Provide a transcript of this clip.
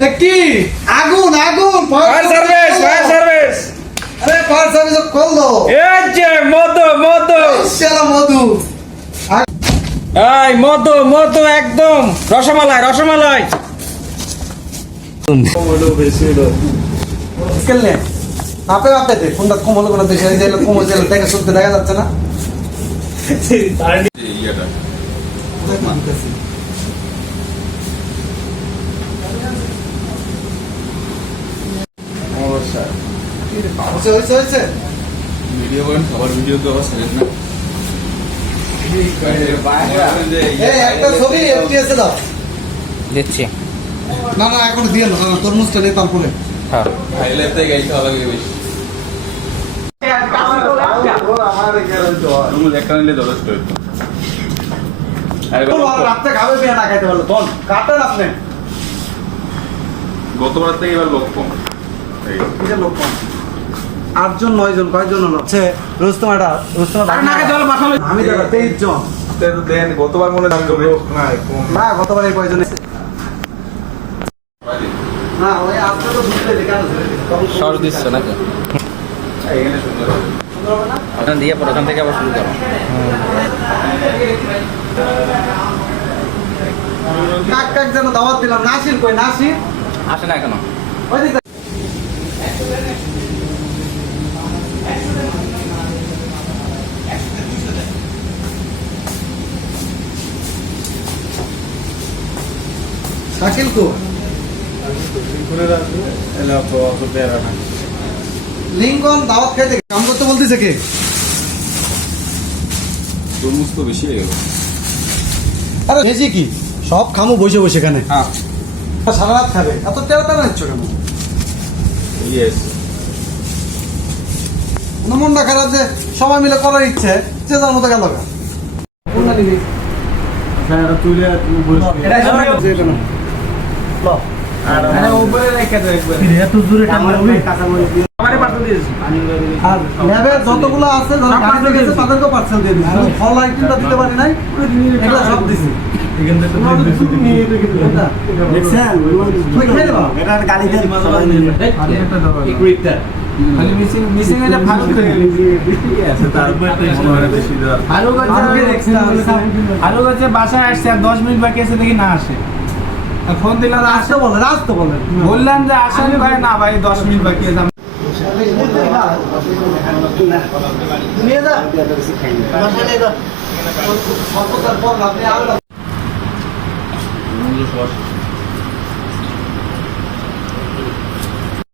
কি আগুন আগুন ফায়ার সার্ভিস ফায়ার সার্ভিস। আরে ফায়ার সার্ভিস কল দাও এই যে মধু মধু। শালা মধু। এই মধু মধু একদম। রসমালাই রসমালাই। কেলে আপে আপে দে ফোনটা কম হলো কোনো? দেশে এই কম হয়েছে দেখে শুনতে দেখা যাচ্ছে না। হয়েছে হয়েছে হয়েছে ভিডিও করেন সবার ভিডিও তো আবার ছেড়েন না। এই একটা ছবি এফটিএস দাও। দিচ্ছি। না না এখন দিয়ে না না, তরমুজটা নিয়ে তারপরে। হ্যাঁ। হাইলাইট গাইতে ভালো বেশি। তরমুজ একটা নিলে যথেষ্ট হইতো। রাত্রে খাবে পেয়ে না খাইতে পারল? তখন কাটেন আপনি? গতবার থেকে এবার লোক কম। এই এই যে লোক কম। আটজন নয়জন কয়জন হলো? হচ্ছে রুস্তম এটা রুস্তম আমি দেখো তেইশ জন দেন গতবার মনে হয় কম। না গতবার এই কয়জন না ওই আজকে তো বুঝতে কেন সস দিচ্ছ নাকি? এখানে সুন্দর ওখান দিয়ে পর ওখান থেকে আবার শুরু করো। কাক কাক যেন দাওয়াত দিলাম নাসির কই নাসির? আসে না এখনও। ওই শাকিল কো? লিঙ্কন দাওয়াত খাইতে কাম করতে বলতেছে কে? তরমুজ তো বেশি হয়ে গেল। আরে বেশি কি? সব খামো বসে বসে এখানে। হ্যাঁ। সারা রাত খাবে? এত তেরো নিচ্ছ কেন? ইয়েস মনটা খারাপ যে সবাই মিলে করার ইচ্ছে যে যার মতো গেল গা। যতগুলো আছে যারা গাড়িতে গেছে তাদেরকেও পার্সেল দিয়ে দিচ্ছি ফল আইটেমটা দিতে পারি নাই এগুলো সব দিছি কোনটা? তুই খেয়ে নেবা? আমাকে extra আছে। বাসায় আসছে আর দশ মিনিট বাকি আছে দেখি না আসে। ফোন দিলাম আসতে বলে আসতে বলে বললাম যে আসেন ভাই, না ভাই, দশ মিনিট বাকি আছে সর্বতার পর